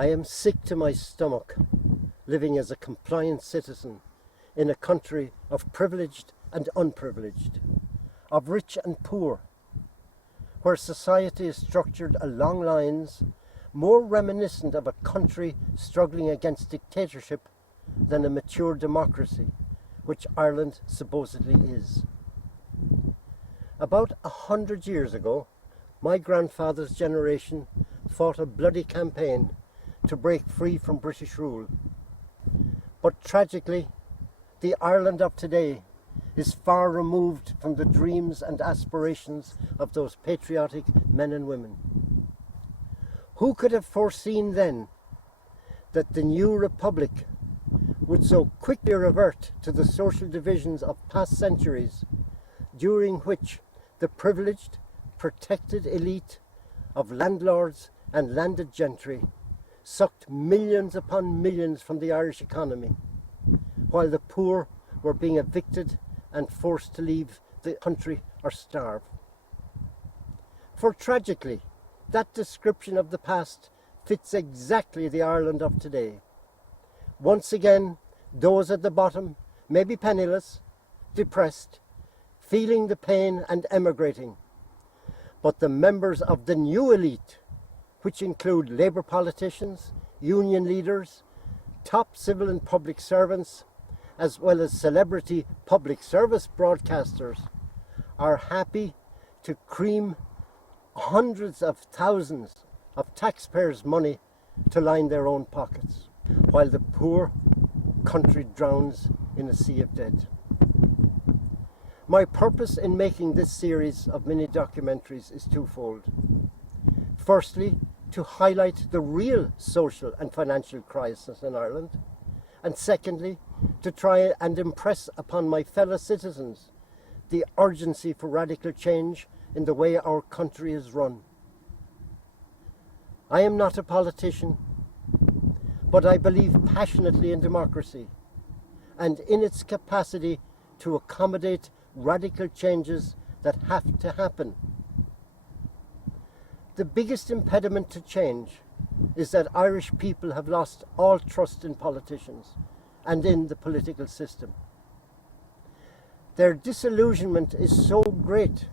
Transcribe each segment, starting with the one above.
I am sick to my stomach living as a compliant citizen in a country of privileged and unprivileged, of rich and poor, where society is structured along lines more reminiscent of a country struggling against dictatorship than a mature democracy, which Ireland supposedly is. About 100 years ago, my grandfather's generation fought a bloody campaign to break free from British rule. But tragically, the Ireland of today is far removed from the dreams and aspirations of those patriotic men and women. Who could have foreseen then that the new republic would so quickly revert to the social divisions of past centuries, during which the privileged, protected elite of landlords and landed gentry sucked millions upon millions from the Irish economy, while the poor were being evicted and forced to leave the country or starve. For tragically, that description of the past fits exactly the Ireland of today. Once again, those at the bottom may be penniless, depressed, feeling the pain and emigrating, but the members of the new elite, which include Labour politicians, union leaders, top civil and public servants, as well as celebrity public service broadcasters, are happy to cream hundreds of thousands of taxpayers' money to line their own pockets, while the poor country drowns in a sea of debt. My purpose in making this series of mini documentaries is twofold. Firstly, to highlight the real social and financial crisis in Ireland, and secondly, to try and impress upon my fellow citizens the urgency for radical change in the way our country is run. I am not a politician, but I believe passionately in democracy and in its capacity to accommodate radical changes that have to happen. The biggest impediment to change is that Irish people have lost all trust in politicians and in the political system. Their disillusionment is so great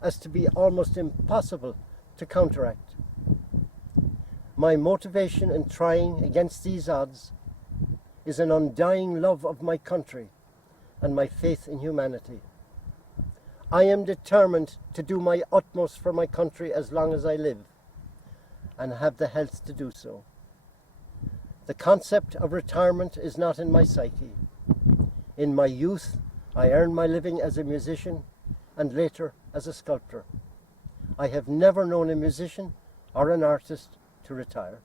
as to be almost impossible to counteract. My motivation in trying against these odds is an undying love of my country and my faith in humanity. I am determined to do my utmost for my country as long as I live, and have the health to do so. The concept of retirement is not in my psyche. In my youth, I earned my living as a musician and later as a sculptor. I have never known a musician or an artist to retire.